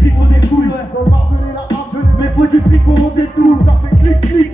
fric, faut des couilles, ouais. Dans le barbelé, la harpe, mais faut du fric pour monter tout. ça fait clic clic.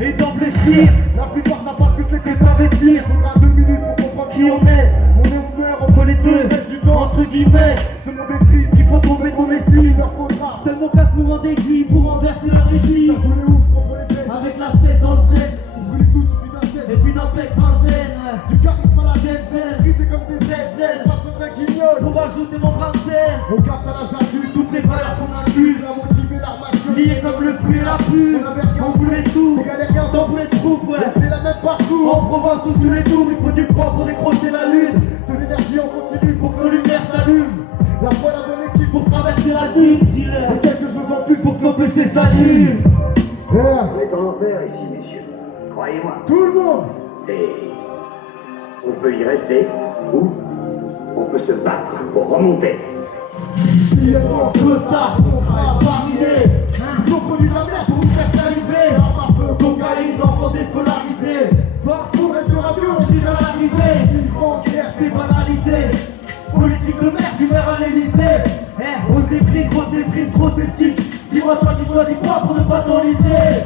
Et d'emblée je tire. La plupart savent pas ce que c'est Que que d'investir. faudra 2 minutes pour comprendre Qui on est, On est ouvert entre les deux, reste du temps. entre guillemets. Ce monde est triste, Il faut tomber ton estime. leur faudra. Seulement 4 mouvements d'aiguille pour renverser leur Ça équipe. joue les oufs contre les têtes. Avec la tête dans le zen. On brûle tous, suffit d'un Et geste. puis dans cette benzène. Du charisme à la denzel. C'est comme des bêtes, pas de mecs guignols. Pour rajouter mon grain de sel. On capte à la jature, Toutes les valeurs qu'on incule. la motiver l'armature. Liés comme le fruit et la pure. On voulait tout. Les galériens Sans boulet de troupe, Et ouais. c'est la même partout. En Provence ou sous les tours, il faut du poids pour décrocher la lune. De l'énergie en continu Pour que nos lumières s'allument. La foi, la bonne équipe Pour traverser la dune, Et quelque chose en plus pour que nos péchés s'annulent. Yeah. On est en enfer ici, messieurs. Croyez-moi. Tout le monde. Et on peut y rester ou on peut se battre pour remonter. Il y a tant de stars, contrats parisés. Ils ont produit de la merde pour nous faire saliver. Armes à feu, cocaïne, enfants déscolarisés. Parfois, restauration, on gire à l'arrivée. Une grande guerre, c'est banalisé. Politique de merde, du maire à l'Elysée. Grosse déprime, trop sceptique. Dis-moi toi qui choisis quoi pour ne pas t'enliser.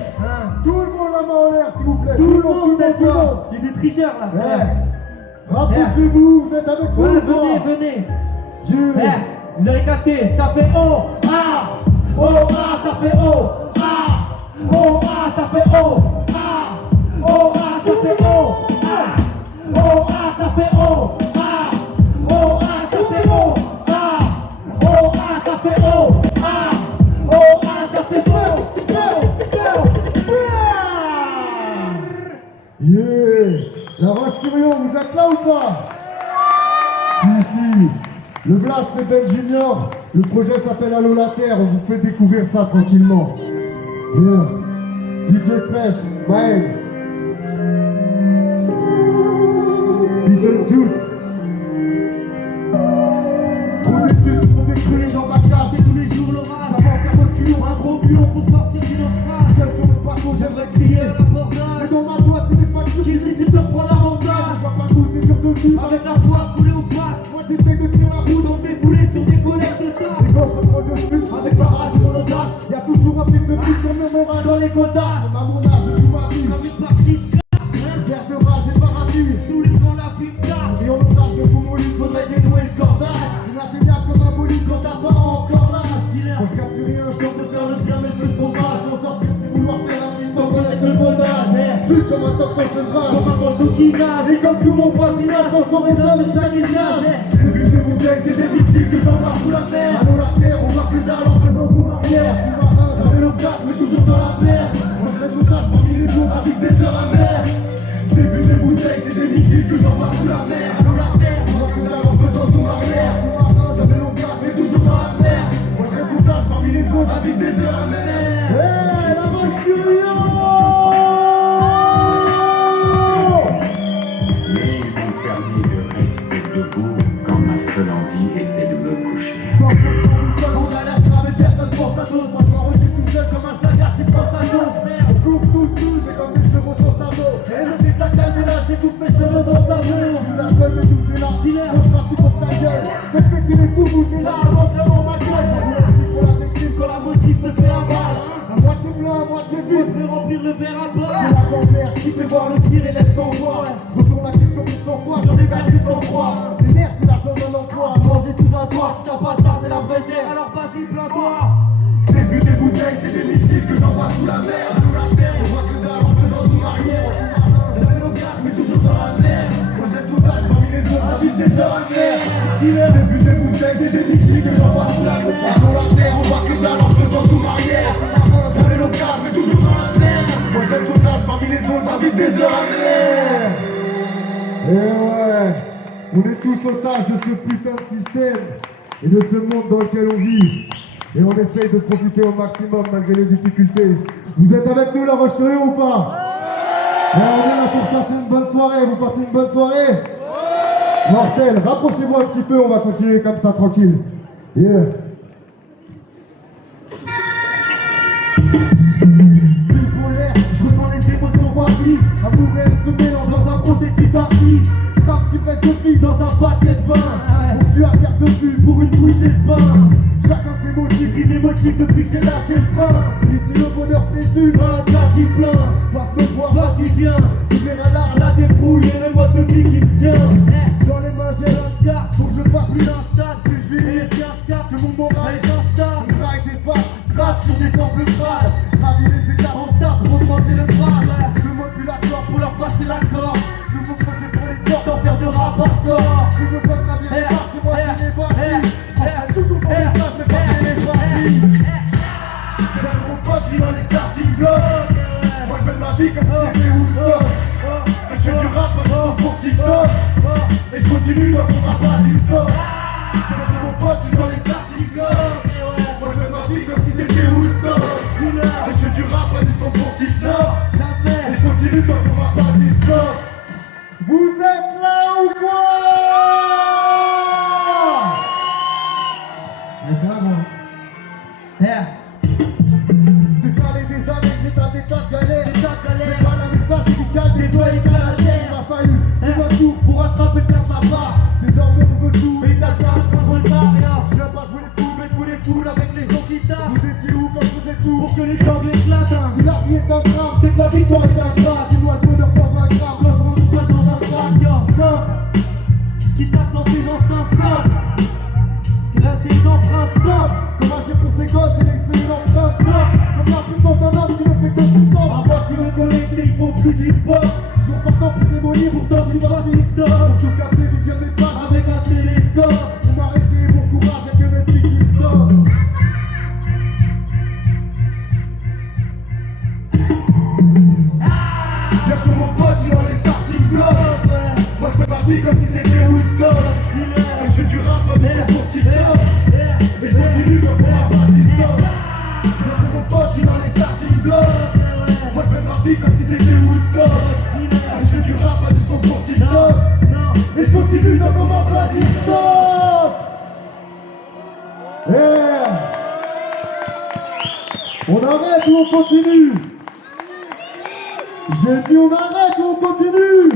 Tout le monde la main en l'air, s'il vous plaît. Tout le monde, c'est tout le monde. toi. Il y a des tricheurs là. Eh, rapprochez-vous, vous êtes avec moi. Ouais, ou pas? venez. Dieu. Vous avez capté, ça fait oh, ah, oh, ah, ça fait oh, ah, oh, ah, ça fait oh, ah, oh, ah, ça fait oh, ah, oh, ah, ça fait oh, ah, oh, ah, ça fait oh, ah, oh, ah, ça fait oh, ah, oh, ah, ça fait Yeah. La Roche-sur-Yon, vous êtes là ou pas? Si. Le Blast c'est Ben Junior. Le projet s'appelle Allo la Terre. On vous fait découvrir ça tranquillement. Yeah. DJ Fresh, Maël. Beetlejuice. Trop déçus, se font détruire dans ma cage. C'est tous les jours l'orage, Ça va en faire votre cul, un gros bureau pour sortir du naufrage. seul sur le bateau, j'aimerais crier. Mais dans ma boîte, c'est des factures qui décident de prendre l'avantage. Je vois pas vous, c'est dur de vivre. Avec la poisse coulée au passe, Moi j'essaie de tenir la route. on fait fouler sur des collègues de tas. Et quand je me prends dessus, avec barrage et mon audace, y'a toujours un fils de pute sur mon moral dans les godasses. À mon âge, je joue ma vie. Comme une partie de Guerre de rage et paradis. tous les dans la fume tard. Et en otage de Foumoline, faudrait dénouer le cordage. Inatteignable comme un bolide quand t'as pas encore l'âge. Quand je capte plus rien, je tente de faire le bien, mais je veux sauvage. S'en sortir, c'est vouloir faire un petit sans connaître le bonage. Je suis comme un top sur cette rage. Comme un manchot qui nage. Et comme tout mon voisinage, dans son message, chaque étage. C'est le but des bouteilles, c'est des missiles que j'embarque sous la mer. Allons la terre, on voit que dalle en faisant pour arrière. Sous-marin, j'avais le gaz, mais toujours dans la mer. Moi je reste otage parmi les autres avec des heures amères. C'est le but des bouteilles, c'est des missiles que j'embarque sous la mer. Allons la terre, on voit que dalle en faisant sous-arrière. Sous-marin, j'avais le gaz, mais toujours dans la mer. Moi je reste otage parmi les autres avec des heures amères. Hey, la Roche-sur-Yon! Mais ils m'ont permis de rester debout quand ma seule envie était de me coucher. Dans le sol, on a l'air grave et personne pense à d'autres. Moi je m'enregistre tout seul comme un schlager qui pense à d'autres. Merde, on court tous, c'est comme des chevaux sans sabot. Et le but de la calme est là, je découpe mes cheveux dans sa boue. Plus d'alcool, mais tout c'est là. Quand je frappe tout pour sa gueule. Faites péter les fous, vous c'est là, avant vraiment ma gueule. J'en veux un petit pour la technique quand la motive se fait un balle. À moitié blanc, à moitié On vide. se fait remplir le verre à bord. C'est la bannière qui fait voir le pire et laisse sans voix. Je retourne la question de sans foi, j'en ai perdu sans froid. Les nerfs c'est l'argent d'un emploi. Manger sous un toit, si t'as pas ça c'est la vraie terre. Alors vas-y, plains-toi. C'est le but des bouteilles, c'est des missiles que j'envoie sous la mer. Nous la terre, on voit que dalle en faisant sous-arrière. J'avais le gaz, mais toujours dans la mer. Moi je reste otage parmi les autres, j'habite des heures amères. C'est le but des bouteilles, c'est des missiles que j'envoie sous la mer. Nous la terre, on voit que dalle en faisant sous-arrière. J'avais le gaz, mais toujours dans la mer. Moi je reste otage parmi les autres, j'habite des heures amères. Et ouais, on est tous otages de ce putain de système et de ce monde dans lequel on vit. Et on essaye de profiter au maximum malgré les difficultés. Vous êtes avec nous, la Roche-sur-Yon ou pas? On est là pour passer une bonne soirée. Vous passez une bonne soirée? Mortel, rapprochez-vous un petit peu, on va continuer comme ça tranquille. Yeah. Bipolaire, je ressens les émotions voici. Amour et haine se mélangent dans un processus d'artiste. Je tape ce qui reste de filles dans un paquet de vin. On tue à perte de vue pour une bouchée de pain. Chacun ses motive, il m'émotive depuis que j'ai lâché le frein. Ici le bonheur se résume à un quartier plein. Passe me voir, vas-y viens. Tu verras l'art, la débrouille et le mode de vie qui me tient. Dans les mains j'ai un carte, faut que je passe plus d'un stade. Plus je vis et tiens je capte que mon moral est instable. On graille des pattes, gratte sur des samples crades. Gravir les états en stade pour augmenter le grade. Je me plus la corde pour leur passer la corde. Nouveau projet pour les corps sans faire de rap hardcore. Tu veux pas gravir les marches, c'est moi qui l'ai bâti. Je transmets toujours ton message mais pas chez les partis. C'est mon pote, j'suis dans les starting blocks. Moi je mène ma vie comme si c'était Woodstock. Je fais du rap pas besoin pour TikTok. Et je continue dans mon rap à disco. C'est mon pote, j'suis dans les starting blocks. Moi je mène ma vie comme si c'était Woodstock. Je fais du rap pas besoin pour TikTok. Et je continue dans mon rap à disco. Vous êtes là ou quoi? C'est là moi. C'est ça les des années, j'ai tas d'états de galère. J'fais pas la message musical des doigts et canadiens. Il m'a fallu un tour pour rattraper le perdre ma part. Désormais on veut tout, mais t'as déjà un train de retard. Je viens pas jouer les fous, mais jouer les foules avec les gens qui tapent. Vous étiez où quand je faisais tout pour que les angles éclatent? Si la vie est un drame, c'est que la victoire est un drame. Dis-moi le bonheur pour 20 grammes, quand je rentre pas dans un trac. Simple, qui tape dans tes enceintes simples. Et là c'est une empreinte simple. Comment j'ai pour ces gosses et laisser une empreinte simple. Comme la puissance d'un homme qui ne fait que son temps. À moi tu veux connecter, il faut plus d'hip-hop. Toujours portant pour démolir, pourtant je suis raciste. Pour tout capter, visionne mes pages avec un télescope. Pour m'arrêter, bon courage, y'a que mes petits qui me stoppent. Bien sûr mon pote, j'suis dans les starting blocks. Moi je fais ma vie comme si c'était Woodstock. Je fais du rap comme c'est pour TikTok. Et je continue dans mon rap à distance. Bien sûr mon pote, j'suis dans les starting blocks. Moi je fais ma vie comme si c'était Woodstock. Je fais du rap à du son pour TikTok. Et je continue dans mon rap à distance. On arrête ou on continue? J'ai dit on arrête ou on continue?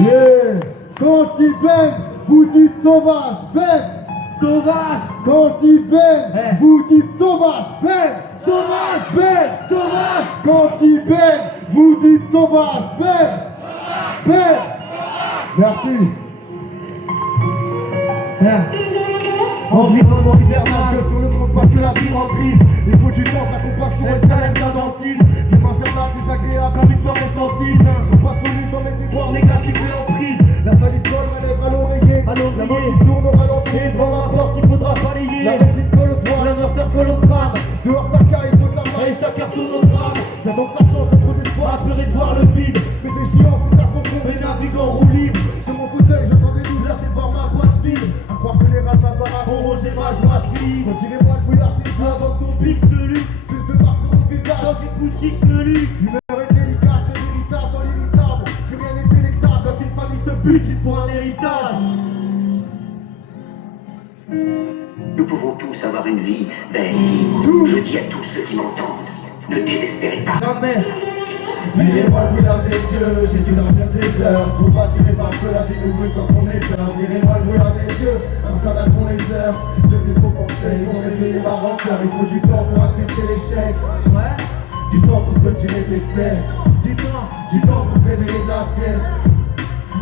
Yeah. Quand je dis bang, vous dites sauvage, bang. Sauvage. Quand je dis bang, vous dites sauvage, bang. Sauvage, bang. Sauvage. Quand je dis bang, vous dites sauvage, bang. Bang. Merci. Environnement hivernage, je gueule sur le monde parce que la vie rend triste. Il faut du temps, de la compassion et le salaire d'un dentiste. Film infernal, désagréable comme une soirée sans tisse. Je trouve pas de solution dans mes déboires négatifs et en prise. La salive colle mes lèvres à l'oreiller. La motive tourne au ralenti. Devant ma porte, il faudra balayer. La récite colle au poing, la nerf colle au crâne. Dehors ça caille, il faut de la main et chacun tourne au crâne. J'attends que ça change, j'ai trop d'espoir, apeuré de voir le vide. Mais des chiants, c'est à son compte et navigue en roue libre. Sur mon fauteuil, j'entends des loups, là c'est de voir ma boîte vide. À croire que les rats de ma baraque ont rongé ma joie de vie. Retirez-moi le bouillard des yeux avant que mon pix de luxe. Plus de marques sur mon visage dans une boutique de luxe. L'humeur est délicate mais véritable dans l'irritable. Plus rien n'est délectable quand une famille se bute juste pour un héritage. Nous pouvons tous avoir une vie belle. Je dis à tous ceux qui m'entendent, ne désespérez pas. Jamais. Tirez-moi le bouillard des yeux, j'ai dû dormir des heures. Tout pas tiré par feu, la vie nous brûle sans qu'on ait peur. Tirez-moi le bouillard des yeux, infernal sont les heures. Devenus trop pensés, ils ont réveillé ma rancœur. Il faut du temps pour accepter l'échec. Du temps pour se retirer de l'excès. Du temps pour se réveiller de la sieste.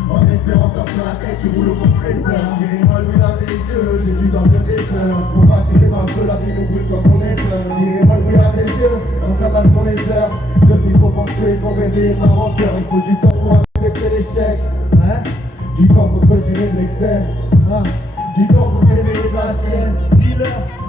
En espérant sortir la tête, tu roules au compresseur. Tirez-moi le bouillard des yeux, j'ai dû dormir des heures. Trop pas tiré par feu, la vie nous brûle sans qu'on ait peur. Tirez-moi le bouillard des yeux, infernal sont les heures. Devenus trop anxieux, ils ont réveillé ma rancœur. Il faut du temps pour accepter l'échec. Du temps pour se retirer de l'excès. Du temps pour se réveiller de la sienne.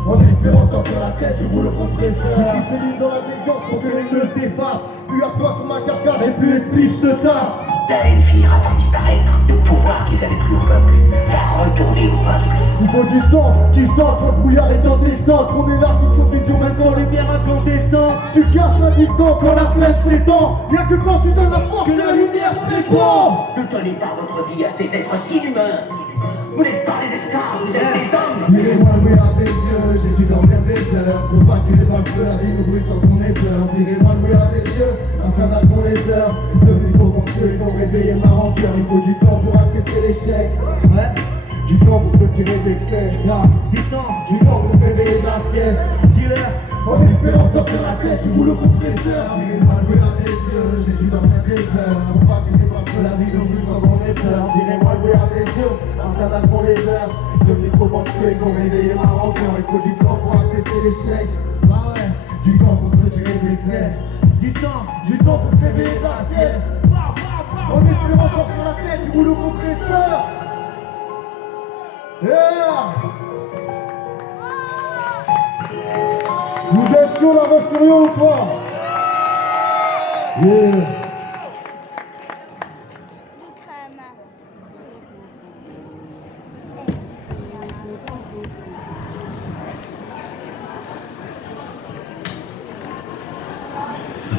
En espérant sortir la tête, tu roules au compresseur. J'ai pris ces lignes dans la décante pour que les nœuds s'effacent. Plus à toi sur ma carcasse et plus les spliffs se tassent. La haine finira par disparaître. Le pouvoir qu'ils avaient plus au peuple va retourner au peuple. Il faut du sens, tu sens quand le brouillard est en descente. Qu'on élargisse nos visions même quand les lumières incandescentes. Tu casses la distance quand la flemme s'étend. Y'a que quand tu donnes la force que la lumière se répand. Ne donnez pas votre vie à ces êtres si d'humeur. Vous n'êtes pas des esclaves, vous êtes des hommes. Tirez-moi le bouillard des yeux, j'ai dû dormir des heures. Trop pas tiré par le feu, la vie nous brûle sans qu'on ait peur. Tirez-moi le bouillard des yeux, infernal sont les heures. Devenus trop anxieux, ils ont réveillé ma rancœur. Il faut du temps pour accepter l'échec. Du temps pour se retirer de l'excès. Du temps pour se réveiller la sieste. Dis-leur, en espérant sortir la tête du boulot compresseur. J'ai mal vu à tes yeux, j'ai dû dormir des heures. Pour pas tirer parce que la vie nous sans qu'on ait peur. Direz-moi le bruit à tes yeux, un tabasse pour les heures. Devenu trop anxieux, ils ont réveillé ma rancœur. Il faut du temps pour accepter l'échec. Bah ouais, Du temps pour se retirer de l'excès. du temps pour se réveiller de la sieste. En espérant sortir la tête du boulot compresseur. Yeah. Vous êtes chaud la vache sur Lyon ou pas? Yeah.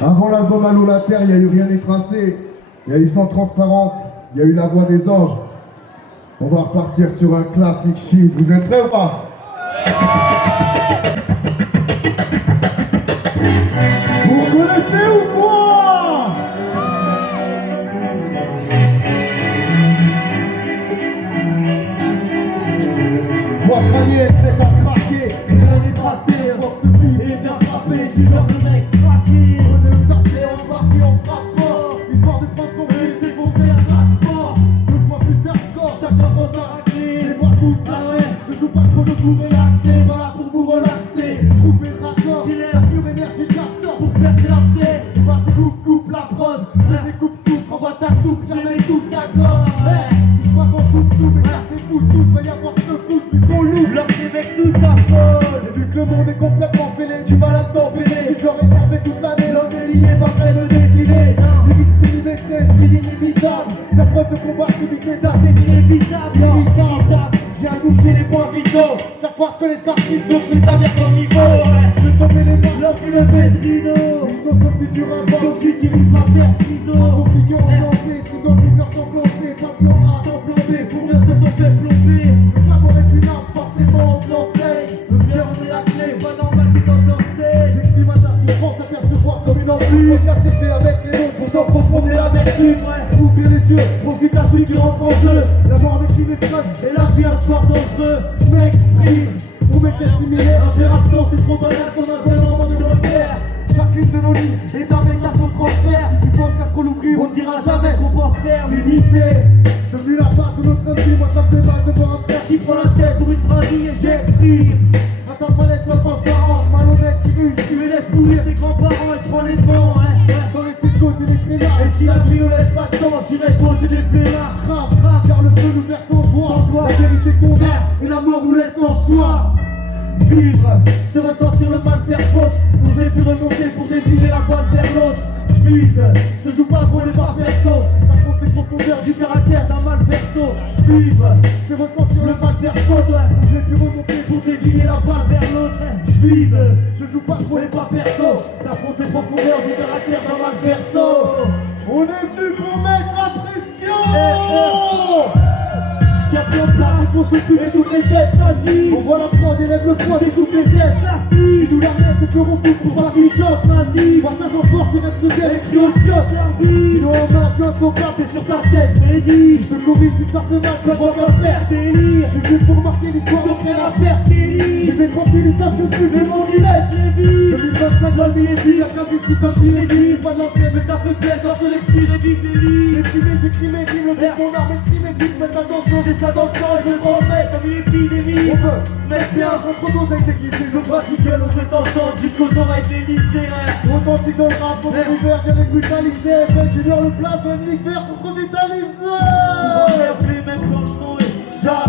Avant l'album Allô la Terre, il n'y a eu rien n'est tracé. Il y a eu Sans Transparence, il y a eu La Voix des Anges. On va repartir sur un classique shit. Vous êtes prêts ou pas? Vous connaissez ou quoi? Moi, Kanye, c'est à craquer, rien n'est tracé, force plus et bien frappé, je suis genre de mec craqué. Prenez le tapé, on part et on frappe fort, histoire de prendre son pied, défoncer un rapport. 2 fois plus hardcore, chacun prend sa raclée. Je les vois tous là, ouais, je joue pas trop de coups relaxés, voilà pour vous relaxer. Trouvez le raccord, la pure énergie chaque sort pour percer l'abcès. Vas-y, coupe la prod, je les découpe tous, renvoie ta soupe, jamais tous d'accord. Hey, tout se passe en sous-dessous, mais gardez-vous tous, va y avoir secousse, vu qu'on loue. Leurs évêques tous à folle. Et vu que le monde est complètement fêlé, du mal à tempérer. Du genre énervé toute l'année, l'homme est lié, pas prêt de défiler. Lyrics millimétrés, style inévitable. Faire preuve de combativité, ça c'est inévitable. Inévitable, j'ai à toucher les points vitaux. Chaque fois que les articles, donc je les avère comme niveau. Je vais tomber les mains, leur tu le fais de rideau. Ils sont sur futur avant, donc j'utilise ma terre ciseaux. Pas compliqué en danger, c'est dans 10 heures sans plancher. Pas de plan A sans plan B, pour rien se sont fait plomber. Le savoir est une arme, forcément on te l'enseigne. Le bien on est la clé, pas normal que t'en j'enseigne. J'écris ma date pour pense à percevoir comme une embûche. On s'est fait avec les autres pour s'en profonder l'amertume. Ouvrir les yeux, profite à celui qui rentre en jeu. La mort avec une épreuve et la vie un soir dangereux. M'exprime, on m'était similaire. Interaction, c'est trop banal qu'on a jamais entendu de repère. Chacune de nos lignes est un mec à son transfert. Si tu penses qu'à trop l'ouvrir, on ne dira jamais qu'on pense faire. L'unité, devenue la base de notre vie. Moi ça me fait mal de voir un frère qui prend la tête pour une brindille et j'exprime. Attends de manette, sois transparent, malhonnête qui use. Tu me laisses pourrir tes grands-parents et je prends les devants, sans laisser de côté les frélards. Et si la vie ne laisse pas de temps, j'irai côté des flélards. J'rappe, car le feu nous verse sans joie. La vérité convainc et la mort nous laisse sans choix. Vivre, c'est ressentir le mal faire faute. Où j'ai pu remonter pour dévier la balle vers l'autre. J'vise, je joue pas pour les pas perso. J'affronte les profondeurs du caractère d'un mal perso. Vivre, c'est ressentir le mal faire faute. Où j'ai pu remonter pour dévier la balle vers l'autre. J'vise, je joue pas pour les pas perso. J'affronte les profondeurs du caractère d'un mal perso. On est venu pour mettre la pression. Tiens bien plat, on construit toutes les têtes fragiles. On voit la prod, élève le poids, c'est toutes les têtes classiques. Et nous la mettre, nous ferons tout pour pas qu'ils choquent, vas-y. Passage en force, on aime se faire et crie au choc. Sinon on marche, je suis un t'es sur ta chaise, Freddy. Si je te corrige, si ça fait mal, comment on va faire délire. Je suis venu pour marquer l'histoire, donc rien à faire délire. Je vais tranquille, ils savent que je suis le monde, il laisse les vies. 2025, l'homme millésime, y'a qu'un ici comme tu l'es dit. Pas de l'ancienne, mais ça fait plaisir quand je les tire et vise les lignes. J'ai trimé, le bon mon arme est trimé, faites attention, j'ai ça dans le sang et je le transmets comme une épidémie. On veut mettre bien contre dose avec des glissés. Nos brassicles, on veut t'entendre jusqu'aux oreilles des lycées. Authentique dans le rap, on est ouvert, bien être brutalisé. Fred Junior le place, un unique vert pour revitaliser. Souvent les mêmes dans le son et jazz.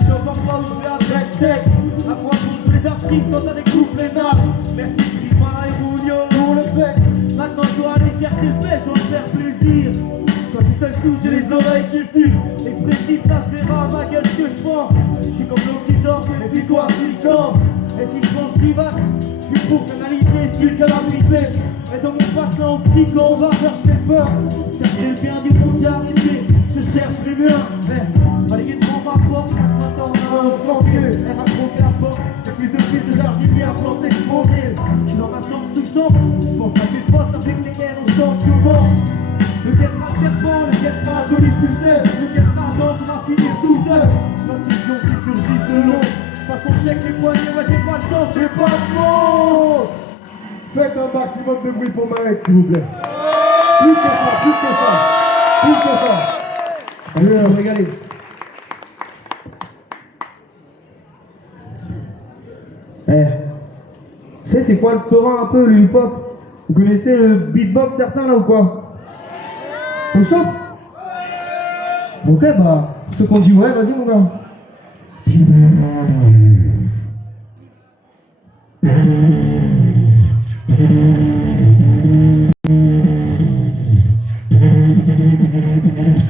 Je suis encore pas où je vais après texte. À quoi touche les artistes quand t'as des couples les nappes. Merci Prima et Julio pour le fait. Maintenant je dois aller chercher le fait, je dois me faire plaisir. Quand tu sais tout, j'ai les oreilles qui sifflent. Expressif, ça se verra à ma gueule ce que je pense. Je suis comme l'eau qui dort, et puis toi si je danse. Et si je pense divague, je suis pour canaliser, style canalisé. Et dans mon patin optique, là on va chercher le peur. Chercher le bien du monde qui a arrêté. Je cherche les miens. Balayer devant ma porte, maintenant on a un chantier. Elle a troqué la porte, c'est plus de fils de jardinier à planter ce premier. Je suis dans ma chambre tout chambre. Je pense à mes potes avec lesquels on chante souvent. Lequel sera serpent, lequel sera joli pulseur, lequel sera l'homme qui va finir tout seul. Notre vision qui surgit de l'eau, face son chèque, les poignets, moi j'ai pas le temps, j'ai pas de mots. Faites un maximum de bruit pour Marek, s'il vous plaît. Plus que ça, plus que ça. Plus que ça. Merci, vous régalez. Eh, tu sais c'est quoi le torrent un peu, le hip-hop? Vous connaissez le beatbox certains là ou quoi? Ça vous chauffe? Ok bah, pour ceux qui ont dit ouais, vas-y mon gars.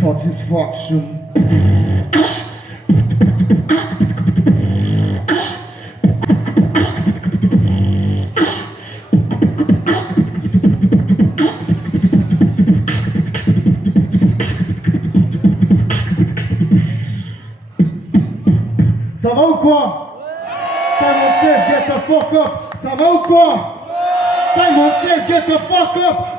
Satisfaction. Ça va ou quoi? Simon Says, get the fuck up. Ça va ou quoi? Simon Says, get the fuck up.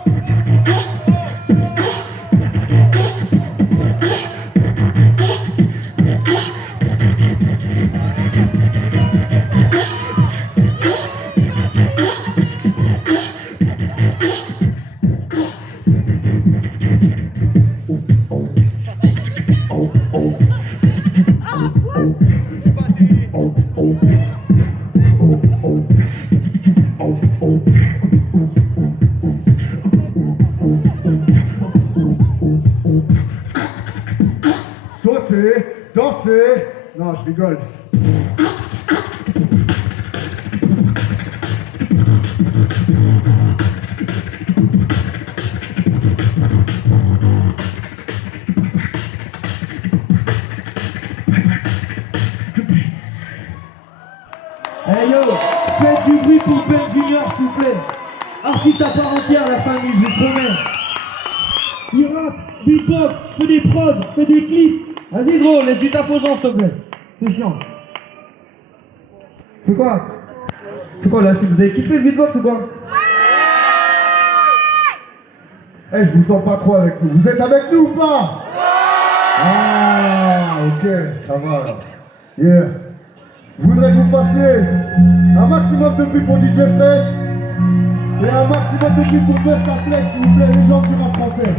Sauter, danser. Non, je rigole. Hey yo, faites du bruit pour Ben Junior s'il vous plaît. Artiste à part entière la famille, je vous promets. Il rappe, beatbox, fait des prods, fait des clips. Vas-y gros, laisse du taf aux gens s'il te plaît. C'est chiant. C'est quoi là, vous avez kiffé le beatbox ou quoi? Eh, je vous sens pas trop avec nous. Vous êtes avec nous ou pas? Ah, ok, ça va alors. Yeah. Je voudrais que vous fassiez un maximum de bruit pour DJ Fresh et un maximum de bruit pour Best Athlete, s'il vous plaît, les gens du rap français.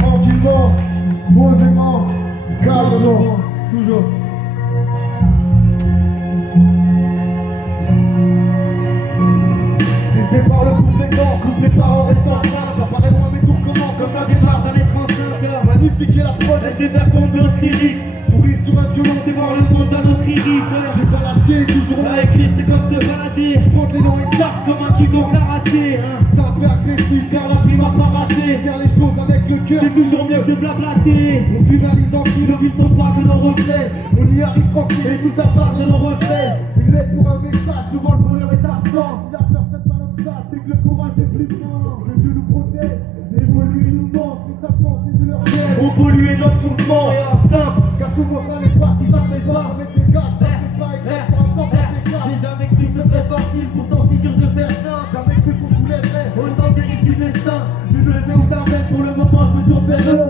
Tranquillement, posément, calmement. Toujours. Départ le couplet par en restant simple. Ça paraît loin mais tout recommence. Comme ça démarre dans les 35 heures. Magnifique et la prod. Avec des verbes comme d'autres lyrics. Sourire sur un violon, C'est voir le monde dans notre iris. j'ai pas lâché, toujours là. À écrire c'est comme se balader. Je prends les noms et Taf comme un kick en karaté hein. simple et agressif, Faire la prime à pas rater. faire les choses avec le cœur. C'est toujours mieux que de blablater. On finalise en Nos films sont pas que nos reflets. on y arrive tranquille Et tout ça part de nos reflets. Une lettre pour un message, Souvent le bonheur est absent. si la peur fait pas notre place, c'est que le courage est plus grand. Que Dieu nous protège, évolue et nous montre les sa pensée de leur chair. On pollue notre mouvement. Simple. Car souvent ça n'est pas si ça fait pas. Avec les gars, ça fait pas et faire ensemble avec les gars. J'ai jamais cru que ce serait facile. Pourtant si dur de faire ça. Jamais cru qu'on soulèverait. Autant d'hérites du destin. Nul ne sait où ça mène. Pour le moment je me tourne vers eux.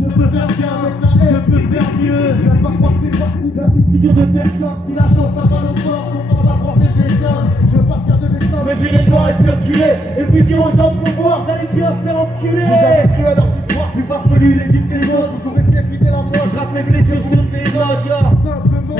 Je peux faire bien, je peux faire mieux. Je vais pas croire que c'est facile. Là c'est si dur de faire ça. Si la chance n'a pas nos forces, On va croiser le destin. Je veux pas faire de dessin. me virer le noir et puis reculer. Et puis dire aux gens de pouvoir d'aller bien se faire enculer. J'ai jamais cru à leurs histoires. Plus farfelu les unes que les autres. Toujours resté fidèle à moi. Je rappe mes blessures sur toutes les notes, yo. Simplement,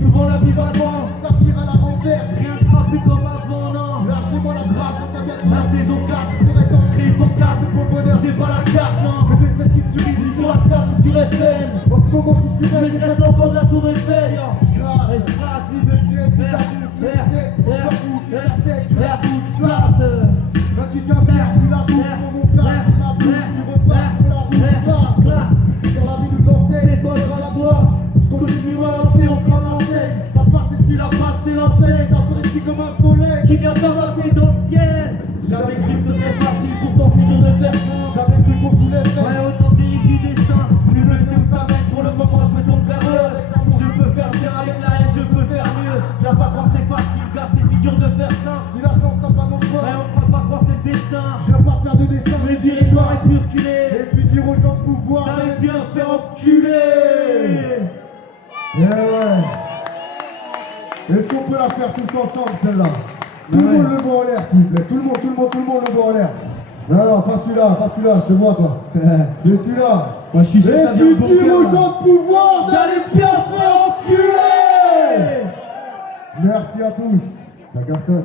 Souvent la vie va loin. ça vire à la renverse. Rien ne sera plus comme avant, non. Lâchez-moi la grâce, on t'a bien La saison 4, Je serai ancré saison 4, pour le bonheur. j'ai pas la carte, non. Que de cesse qui te suit, Ni sur la carte, ni sur FM. en ce moment, je suis sur Mais elle. je reste l'enfant de la tour Eiffel, yo. Je rate. Et je trace l'idée de Pièce, faire, la bouche, la tête, la bouche classe. quand tu casses, plus la bouche, pour mon place, ma bouche, tu repars pour la route, place. Dans la vie nous enseigne, C'est toi, dans la toi. toi. Je continue à lancer, on crame l'enseigne. La passe ici, la passe, c'est l'enseigne. T'apprécies comme un soleil. Qui vient t'amasser dans le ciel. Jamais cru que ce serait facile, pourtant c'est dur de faire ça. Jamais cru qu'on soulèverait. Ouais, autant d'hérites du destin. Nul ne sait où ça mène, pour le moment je me tourne vers eux. Je peux faire bien avec la haine, je peux faire mieux. Je vais pas croire c'est facile, car c'est si dur de faire ça. Si la chance n'a pas notre Ouais, voix, on ne va pas croire c'est le destin. je veux pas faire de dessin. Eh ouais. Est-ce qu'on peut la faire tous ensemble, celle-là? Tout le monde le voit en l'air, s'il vous plaît. Tout le monde le voit en l'air. Non, pas celui-là, je te vois, toi. C'est celui-là. Moi, je suis sûr que ça Et vient de puis bon dire cœur, aux là. gens de pouvoir d'aller bien se faire enculer. Merci à tous. Ça cartonne.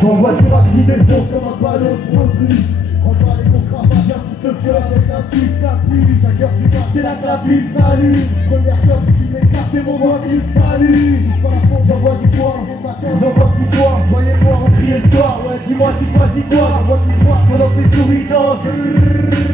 J'en vois du rap qui défonce comme un ballon de produit. On va les gros cravages, j'ai un petit peu peur d'être insulte, capuche. Chaque heure du mat, C'est là que la ville s'allume. première top qui m'écarte, C'est mon doigt qui me salue. J'envoie du poids, j'envoie du poids. Voyez-moi en crier le soir. Ouais, dis-moi, tu choisis quoi? j'envoie du poids. Pendant que tes souris dansent,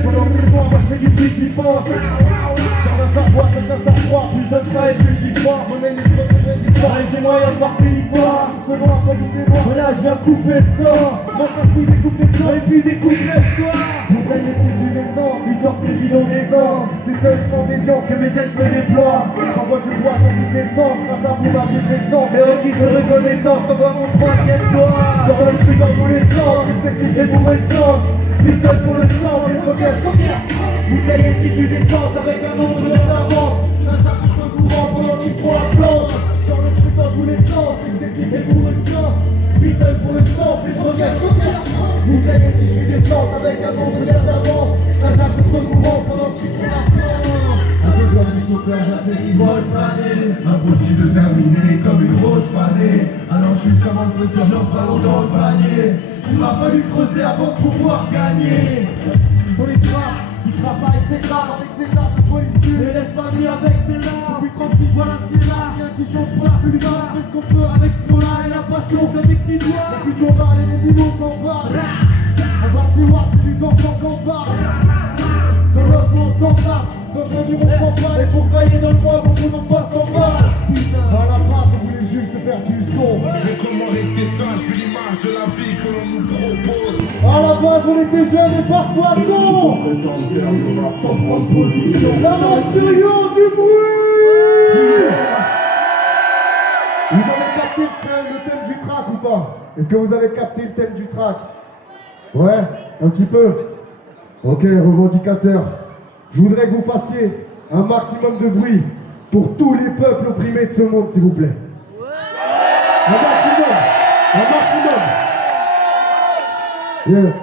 pendant que tes soirs, moi je fais du bruit qui pense. Chacun sa voix, chacun sa croix. Plus je ça et plus j'y crois. Monnaie les choses, Allez, j'ai moyen de marquer l'histoire. fais-moi un peu du témoin. Voilà, je viens couper le sang. Mon passé découpe des plans et puis découpe l'histoire. Bouteille les tissus des sangs, Ils sortent les bidons des sangs. C'est seul sans médian que mes ailes se déploient. j'envoie du bois dans toutes les sangs, grâce à vous ma vie descend. Et qui se reconnaissance, t'envoies mon troisième doigt. J'envoie le truc dans tous les sens, une technique et bourré de sens. Putain pour le sang, les sockets, bouteille et tissu d'essence avec un nombre d'avance. Un chapitre courant pendant qu'il faut la planche. J'sors le truc dans tous les sens, une technique et bourré de sens. Putain pour le sang, plus je reviens socket. Bouteille et tissus d'essence avec un nombre d'avance. Un chapitre courant pendant qu'il faut la planche. Un peu comme du souffleur, j'atterris vol plané. Impossible de terminer comme une grosse fanée. Alors juste comme un peu sur genre ballon dans le panier. Il m'a fallu creuser avant de pouvoir gagner. Pour les trappes, ils travaillent ses trappes avec ses armes de police tue. Et laisse famille avec ses larmes. Depuis 30 piges, voilà que c'est là. Rien qui change pour la plupart. Fais ce qu'on peut avec ce qu'on a et la passion comme excitoire. Et puis qu'on parle et les boulots s'en parlent. On va tu voir, c'est des enfants qu'on parle. Son logement s'en va, dans un bureau s'en va. Et pour travailler dans le bois, beaucoup n'ont pas s'en va. À la base, on voulait juste faire du son. Mais comment rester sage vu l'image de la vie que l'on nous propose? À la base, on était jeunes et parfois cons. Prétendre faire du rap sans prendre position. La Massurion du bruit. Vous avez capté le thème du track ou pas? Est-ce que vous avez capté le thème du track? Ouais, un petit peu. Ok, revendicateur. Je voudrais que vous fassiez un maximum de bruit pour tous les peuples opprimés de ce monde, s'il vous plaît. Un maximum. Un maximum. Yes.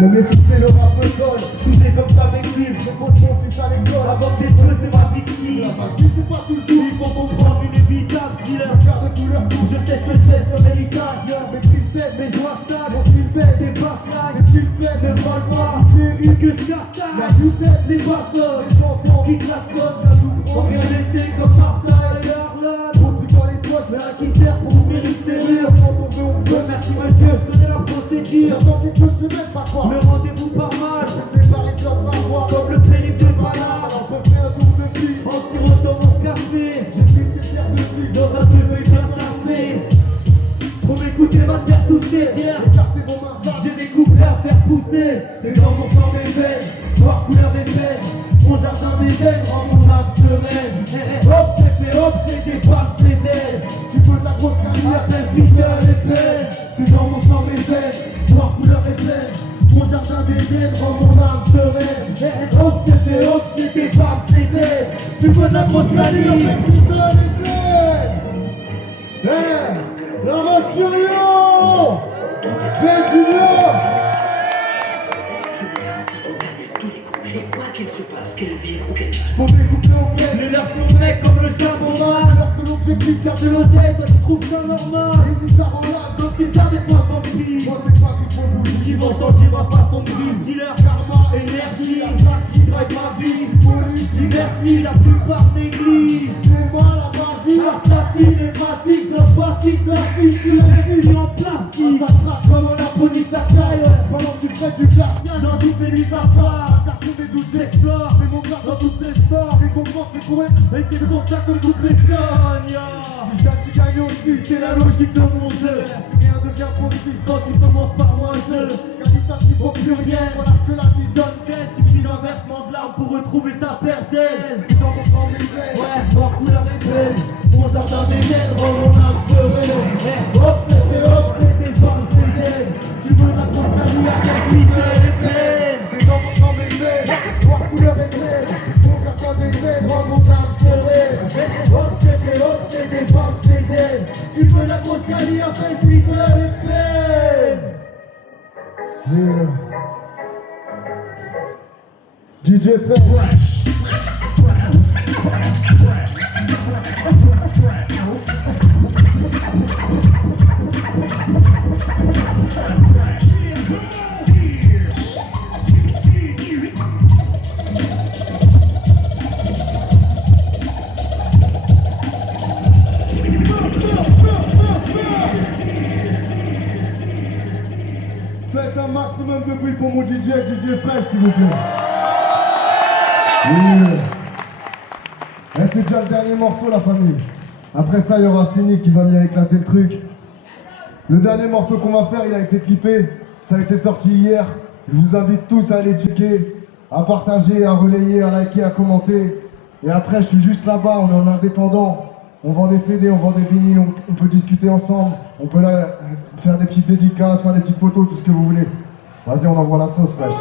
Mais mes soufflés, le rap me colle. Soudé comme ta victime, Je pose mon fils à l'école. avant que tes bleus, c'est ma victime. La magie, c'est pas toujours. Il faut comprendre inévitable, Je dealer. regarde tous leurs Je touches. sais ce que je laisse comme héritage. Mes tristesses, Mes joies stables, mon style baisse. tes baselines, Mes petites fesses, ne volent pas. les rimes, Que je la cartage, vitesse, les bastonnes, les enfants qui klaxonnent, je la tout prends. Rien laissé comme Martin et Harlan. Trop de trucs dans les poches, Mais un qui sert pour ouvrir une serrure. quand on veut, on peut. Merci monsieur, je connais la procédure. J'entends quelque chose, je sais même pas quoi. Le rendez-vous par mal, Je prépare les clubs par voix. comme le périph' de Paname. Alors je refais un tour de piste. En sirotant mon café, J'écris des pierres de cible. dans un deux-feuilles bien tracé. Trop m'écouter va te faire tousser, tiens. Écartez vos mains sales. J'ai des couplets à faire pousser. C'est dans mon sang mes veines, noir couleur épais. Mon jardin d'Éden rend mon âme sereine. Hop c'est fait, hop c'est des balles, c'est d'aide. Tu veux de la grosse carrière, Appelle Peter et peine. C'est dans mon sang mes veines, noir couleur épais. Mon jardin d'Éden rend mon âme sereine. Hop c'est fait, hop c'est des balles, c'est d'aide. Tu veux de la grosse calibre, mais putain les plaines. La Massurion. Ben Junior. Et quoi qu'il se passe, qu'elle vive ou qu'elle meure. Pour découper au pied. les leurs sont mecs comme le charbon noir. Leur seul objectif, Faire de l'oseille, toi tu trouves ça normal. et si ça rend là, Comme si ça des 60 piges moi c'est pas toutes vos bougies qui vont changer ma façon de vivre. Dealer, Karma, énergie, la traque qui drive ma vie. police, Je dis merci, la plupart négligent. c'est moi la magie. Assassine et massique, je lance pas si classique. Tu la réfugie en plastique. Ça traque comme la police à taille. Pendant que tu fais du glacial, Dans tout pays ça part. à casser mes doutes, J'explore c'est mon gars dans toutes ses formes. récompense, c'est pour être. Et c'est pour ça que toutes les sognes. Si je gagne, tu gagnes aussi. C'est la logique de mon jeu. Rien devient possible Quand tu commences par moi, je qualitatif au pluriel. Voilà ce que la vie donne d'elle. Suffit d'un versement de larmes pour retrouver sa paire d'ailes. C'est dans mon sang mes veines. Ouais, voir couleur et belle. Mon jardin d'éden, rend mon âme sereine. Hop, c'était par le CDN. Tu veux la grosse marie à quelle les peines. C'est dans mon sang mes veines. Noir couleur et pleine. Mon jardin d'éden rend mon âme sereine. Hop, c'était par le CDN. Tu veux la grosse marie à quelle les peines. DJ Fresh. Faites un maximum de bruit pour mon DJ Fresh, s'il vous plaît. Oui. Et c'est déjà le dernier morceau, la famille. Après ça, il y aura Cynic qui va venir éclater le truc. Le dernier morceau qu'on va faire, il a été clippé. Ça a été sorti hier. Je vous invite tous à aller checker, à partager, à relayer, à liker, à commenter. Et après, je suis juste là-bas, on est en indépendant. On vend des CD, on vend des vinyles, on peut discuter ensemble. On peut là, faire des petites dédicaces, faire des petites photos, tout ce que vous voulez. Vas-y, on envoie la sauce, Fresh.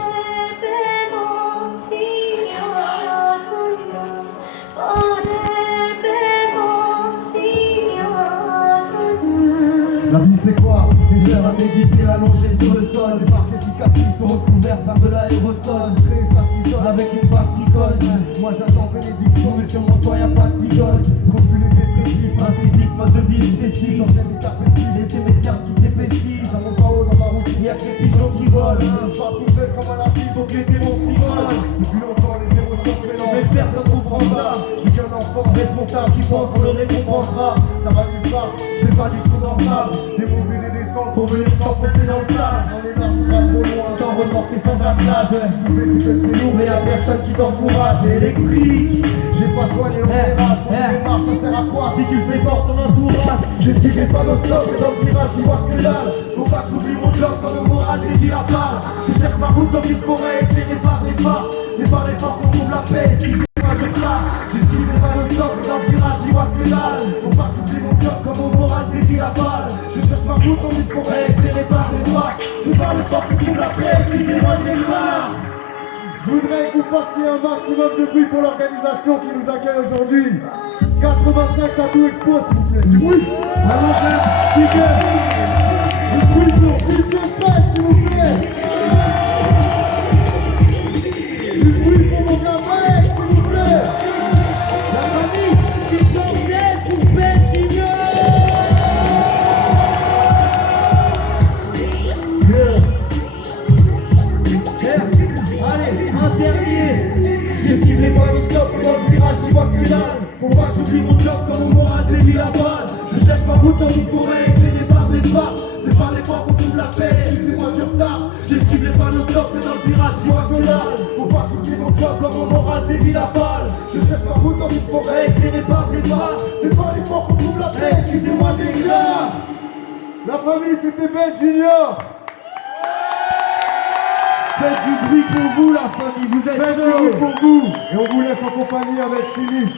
La vie c'est quoi? Des heures à méditer allongées sur le sol. Des parcs et cicatrices sont recouverts par de l'aérosol. Très ça s'isole avec une basse qui colle. Moi j'attends bénédiction mais sur mon toit y'a pas de cigole. Je trouve plus les dépressifs, incessifs, mode de vie excessif. J'enchaîne des cartes et c'est mes cernes qui s'épaississent. Ça monte pas haut dans ma route, y'a que les pigeons qui volent. Je parle tout seul comme à la fille, donc les démons s'y volent. Depuis longtemps les émotions se mélangent. Mais personne comprend ça. Je suis qu'un enfant responsable qui pense qu'on le récompensera. Ça va nulle part, je fais pas du saut dans le sable. Des montées, des descentes pour venir s'enfoncer dans le sable. On est là, pas trop loin, sans remorque et sans attelage. C'est lourd mais y'a personne qui t'encourage. Électrique, j'ai pas soigné l'empérage. Pour une démarche, ça sert à quoi si tu le fais sans ton entourage? J'esquiverai pas nos stocks, mais dans le virage, j'y vois que dalle. Faut pas que j'oublie mon job quand le moral dévie la balle. Je cherche ma route dans une forêt éclairée par des phares. C'est par l'effort qu'on trouve la paix, si c'est pas je pars. J'esquiverai pas nos stocks, mais dans le virage, j'y vois que dalle. Faut pas que j'oublie mon job quand mon moral dévie la balle. Je cherche ma route dans une forêt éclairée par des phares. C'est par l'effort qu'on trouve la paix, si c'est moi le départ. Je voudrais que vous fassiez un maximum de bruit pour l'organisation qui nous accueille aujourd'hui. 85 Tattoo Expo, s'il vous plaît. Du bruit. Allons faire, speaker. Du bruit pour DJ Fresh, s'il vous plaît. Du bruit pour mon gars Mike, s'il vous plaît. La famille qui t'emmène pour Benjignon. Allez, un dernier. J'esquive les balles au stop, mais dans le virage, j'y vois que dalle. Faut pas que j'oublie mon job quand mon moral dévie la balle. Je cherche ma route dans une forêt éclairée par des phares. C'est par l'effort qu'on trouve la paix, excusez-moi du retard. J'esquive les balles au stop, mais dans le virage, j'y vois que dalle. Faut pas que j'oublie mon job quand mon moral dévie la balle. Je cherche ma route dans une forêt éclairée par des phares. C'est par l'effort qu'on trouve la paix, excusez-moi les gars. La famille, c'était Ben Junior. Faites du bruit pour vous, la famille, vous êtes Faites du bruit pour vous. Et on vous laisse en compagnie avec Cynic.